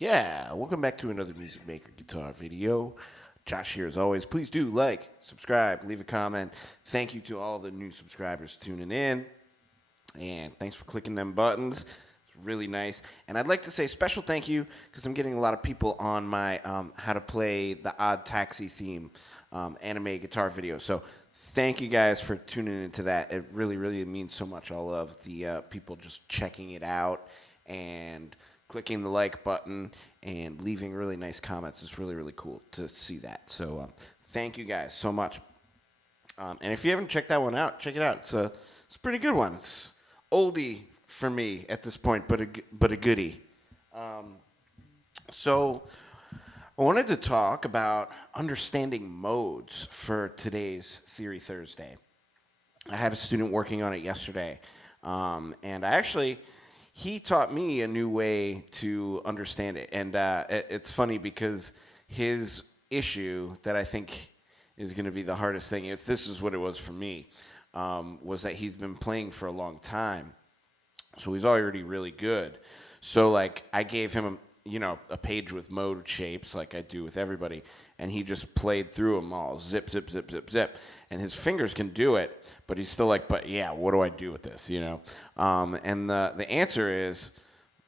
Yeah, welcome back to another Music Maker guitar video. Josh here as always. Please do like, subscribe, leave a comment. Thank you to all the new subscribers tuning in. And thanks for clicking them buttons. It's really nice. And I'd like to say special thank you because I'm getting a lot of people on my how to play the Odd Taxi theme anime guitar video. So thank you guys for tuning into that. It really, really means so much. All of the people just checking it out and clicking the like button and leaving really nice comments. It's really, really cool to see that. So thank you guys so much. And if you haven't checked that one out, check it out. It's a pretty good one. It's oldie for me at this point, but a goodie. So I wanted to talk about understanding modes for today's Theory Thursday. I had a student working on it yesterday, and he taught me a new way to understand it. And it's funny because his issue that I think is going to be the hardest thing, if this is what it was for me, was that he's been playing for a long time. So he's already really good. So like I gave him a page with mode shapes like I do with everybody, and he just played through them all, zip, zip, zip, zip, zip, and his fingers can do it, but he's still like, but yeah, what do I do with this, And the answer is,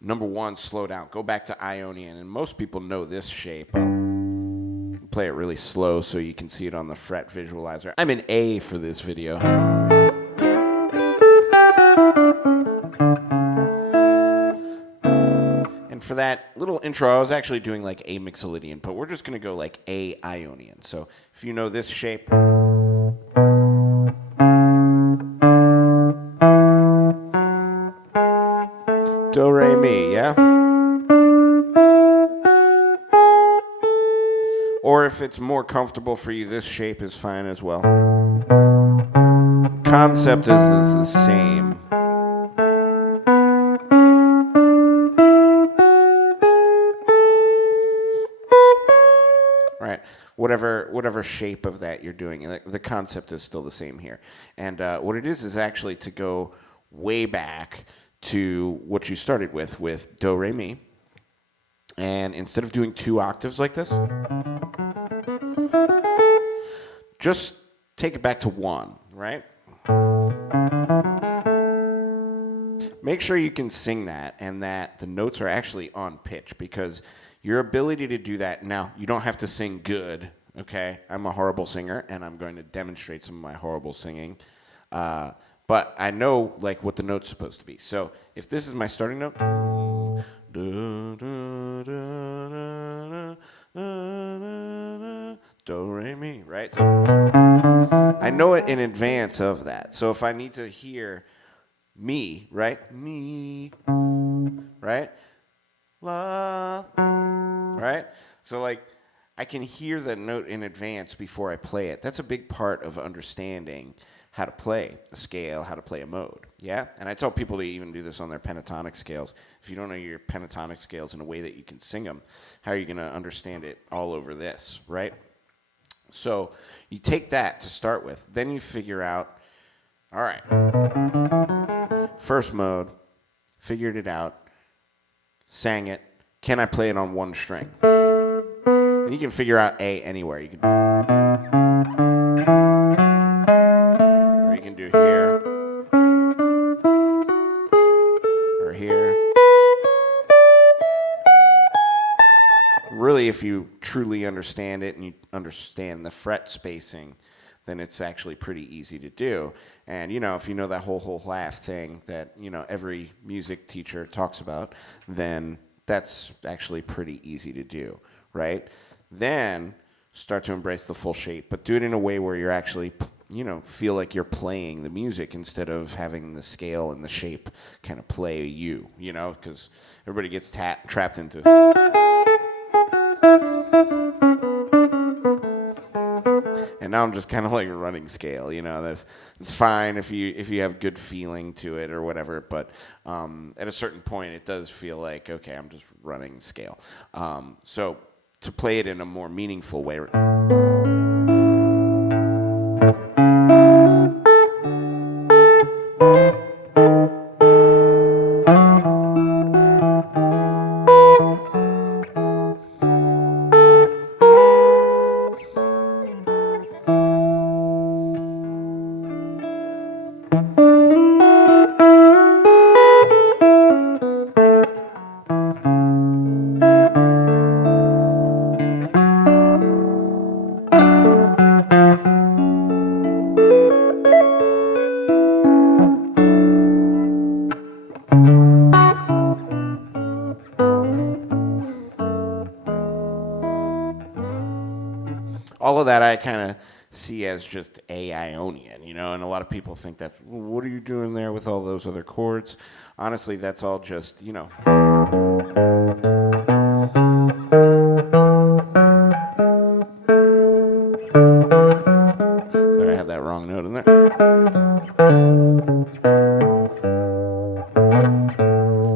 number one, slow down, go back to Ionian, and most people know this shape. I'll play it really slow so you can see it on the fret visualizer. I'm in A for this video. For that little intro, I was actually doing like A Mixolydian, but we're just going to go like A Ionian. So if you know this shape, Do, Re, Mi, yeah? Or if it's more comfortable for you, this shape is fine as well. Concept is the same. Whatever shape of that you're doing, the concept is still the same here. And what it is actually to go way back to what you started with Do, Re, Mi. And instead of doing 2 octaves like this, just take it back to 1, right? Make sure you can sing that and that the notes are actually on pitch, because your ability to do that, now you don't have to sing good, okay? I'm a horrible singer and I'm going to demonstrate some of my horrible singing. But I know like what the note's supposed to be. So if this is my starting note, Do, Re, Mi, right? So I know it in advance of that. So if I need to hear Mi, right? Mi, right? La, right? So like I can hear that note in advance before I play it. That's a big part of understanding how to play a scale, how to play a mode, yeah? And I tell people to even do this on their pentatonic scales. If you don't know your pentatonic scales in a way that you can sing them, how are you going to understand it all over this, right? So you take that to start with. Then you figure out, all right, first mode, figured it out, sang it. Can I play it on 1 string? And you can figure out A anywhere. You can, or you can do here, or here. Really, if you truly understand it and you understand the fret spacing, then it's actually pretty easy to do. And, if you know that whole half thing that, every music teacher talks about, then that's actually pretty easy to do, right? Then start to embrace the full shape, but do it in a way where you're actually, feel like you're playing the music instead of having the scale and the shape kind of play you, because everybody gets trapped into. And now I'm just kind of like running scale, it's fine if you have good feeling to it or whatever, but at a certain point it does feel like, okay, I'm just running scale. So to play it in a more meaningful way. kind of see as just a Ionian, you know, and a lot of people think that's, well, what are you doing there with all those other chords? Honestly, that's all just, you know. Sorry, I have that wrong note in there.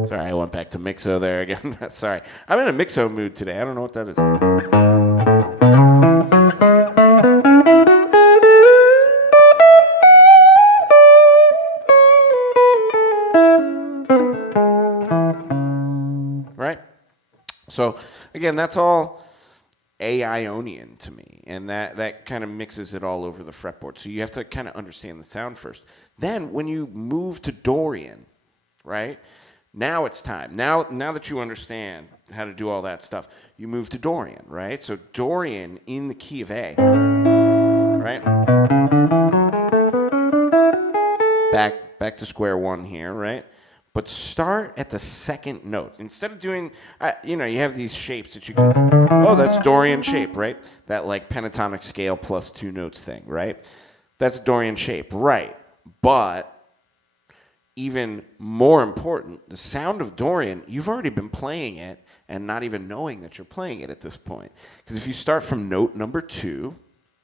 Sorry, I went back to mixo there again. Sorry. I'm in a mixo mood today. I don't know what that is. Right? So, again, that's all a Ionian to me, and that kind of mixes it all over the fretboard. So you have to kind of understand the sound first. Then when you move to Dorian, right? Now it's time. Now that you understand how to do all that stuff, you move to Dorian, right? So Dorian in the key of A, right? Back to square one here, right? But start at the second note. Instead of doing, you have these shapes that you can, that's Dorian shape, right? That like pentatonic scale plus 2 notes thing, right? That's Dorian shape, right? But even more important, the sound of Dorian, you've already been playing it and not even knowing that you're playing it at this point. Because if you start from note number 2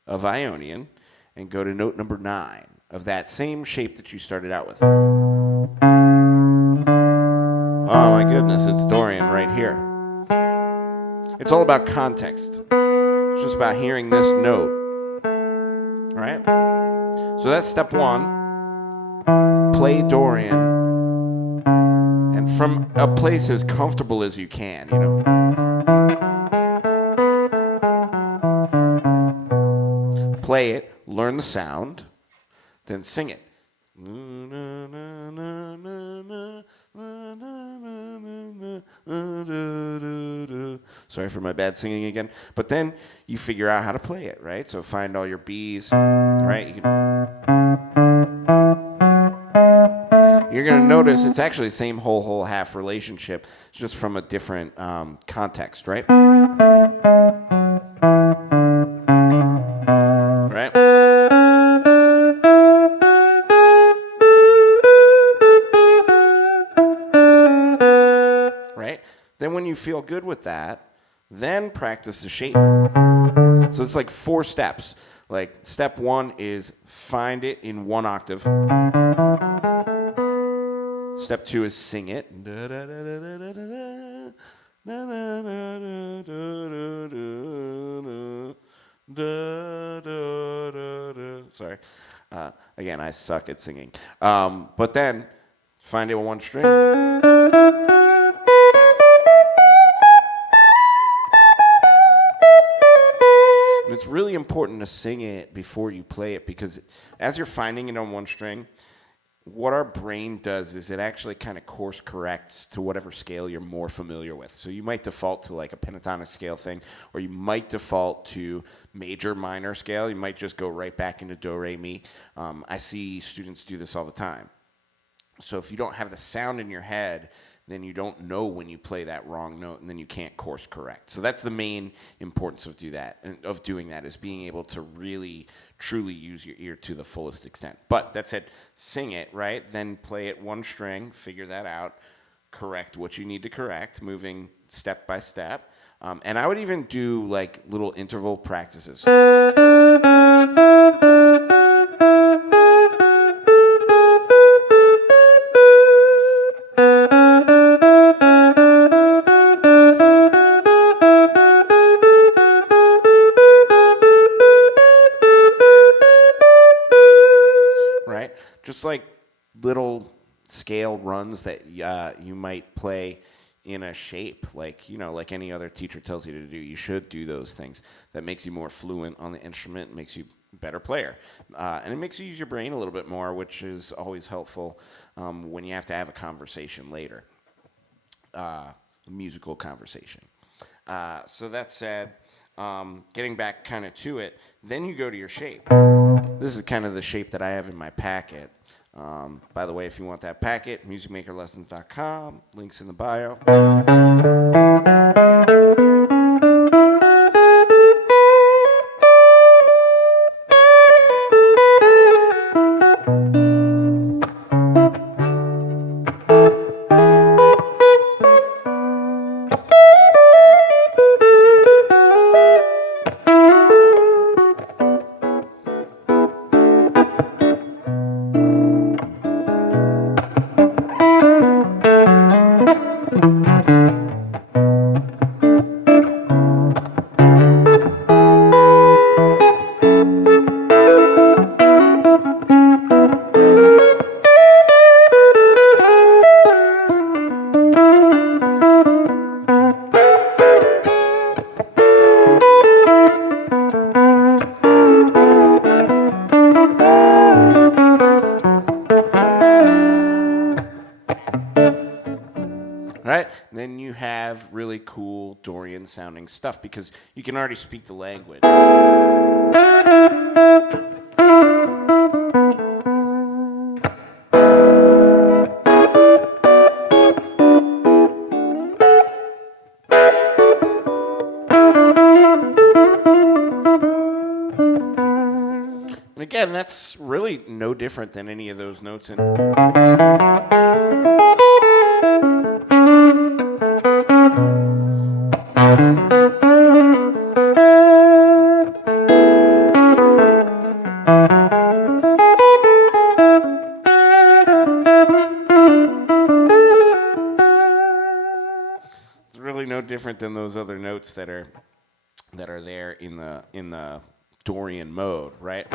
of Ionian and go to note number 9 of that same shape that you started out with. Oh my goodness, it's Dorian right here. It's all about context. It's just about hearing this note, right? So that's step 1. Play Dorian, and from a place as comfortable as you can, you know. Play it, learn the sound, then sing it. Sorry for my bad singing again. But then you figure out how to play it, right? So find all your B's, right? You're going to notice it's actually the same whole half relationship, just from a different context, right? Right? Right? Then when you feel good with that, then practice the shape. So it's like 4 steps. Like step 1 is find it in 1 octave. Step 2 is sing it. Sorry. Again, I suck at singing. But then find it with 1 string. And it's really important to sing it before you play it, because as you're finding it on 1 string, what our brain does is it actually kind of course corrects to whatever scale you're more familiar with. So you might default to like a pentatonic scale thing, or you might default to major minor scale. You might just go right back into do, re, mi. I see students do this all the time. So if you don't have the sound in your head, then you don't know when you play that wrong note, and then you can't course correct. So that's the main importance of doing that, is being able to really, truly use your ear to the fullest extent. But that's it. Sing it, right? Then play it 1 string, figure that out, correct what you need to correct, moving step by step. And I would even do like little interval practices. Just like little scale runs that you might play in a shape, like any other teacher tells you to do. You should do those things. That makes you more fluent on the instrument, makes you a better player, and it makes you use your brain a little bit more, which is always helpful when you have to have a conversation later, a musical conversation. So that said, getting back kind of to it, then you go to your shape. This is kind of the shape that I have in my packet. By the way, if you want that packet, musicmakerlessons.com, links in the bio. right? And then you have really cool Dorian sounding stuff because you can already speak the language. And again, that's really no different than any of those notes in. It's really no different than those other notes that are there in the Dorian mode, right?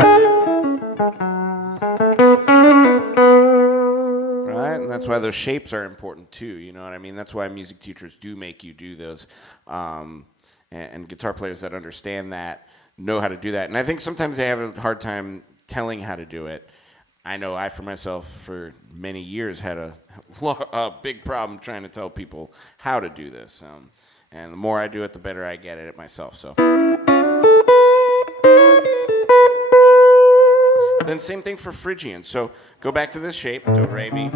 Right, and that's why those shapes are important too. You know what I mean? That's why music teachers do make you do those, and guitar players that understand that know how to do that. And I think sometimes they have a hard time telling how to do it. I know I, for myself, for many years had a big problem trying to tell people how to do this. And the more I do it, the better I get at it myself. So. Then same thing for Phrygian. So go back to this shape, do, re, mi.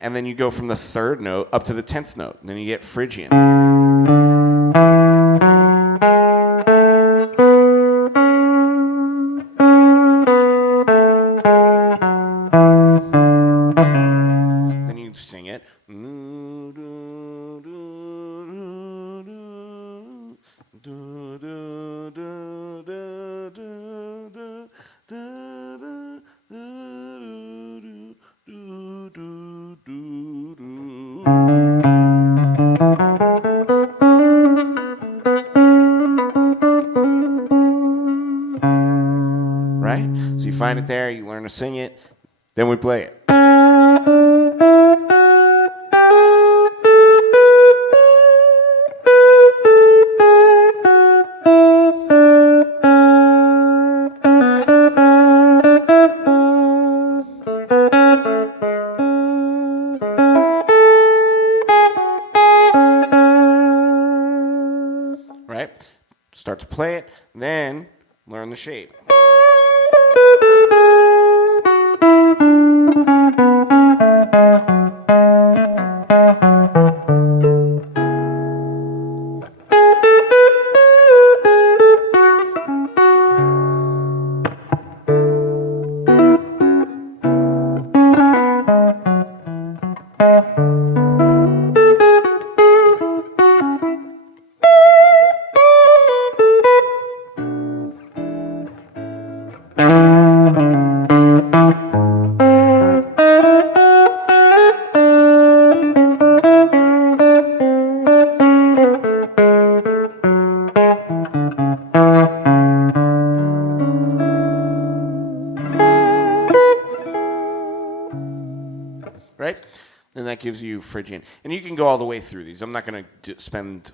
And then you go from the 3rd note up to the 10th note. And then you get Phrygian. Then you sing it. Right? So you find it there, you learn to sing it, then we play it. Right? Start to play it, then learn the shape. Right? And that gives you Phrygian. And you can go all the way through these. I'm not going to spend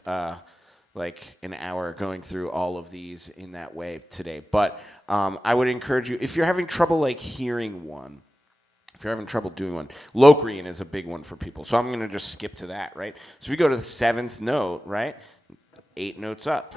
like an hour going through all of these in that way today. But I would encourage you, if you're having trouble like hearing one, if you're having trouble doing one, Locrian is a big one for people. So I'm going to just skip to that, right? So if you go to the 7th note, right? 8 notes up.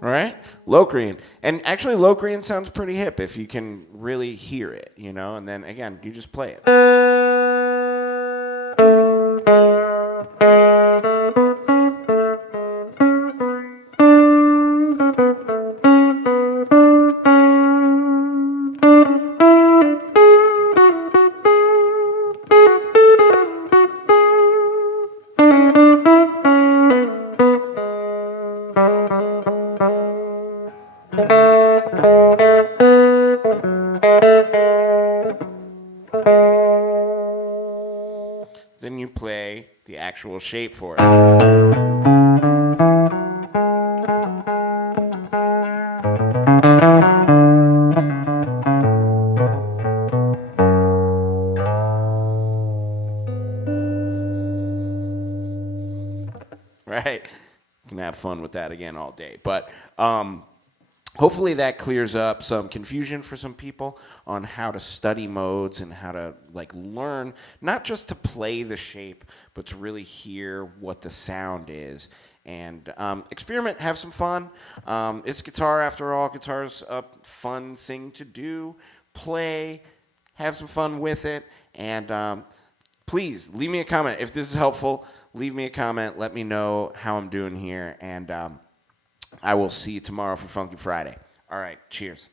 Right? Locrian. And actually, Locrian sounds pretty hip if you can really hear it, you know? And then, again, you just play it. play the actual shape for it. Right? You can have fun with that again all day. But hopefully that clears up some confusion for some people on how to study modes and how to like learn not just to play the shape, but to really hear what the sound is and experiment, have some fun. It's guitar after all. Guitar's a fun thing to do. Play, have some fun with it, and please leave me a comment if this is helpful. Leave me a comment. Let me know how I'm doing here, and I will see you tomorrow for Funky Friday. All right, cheers.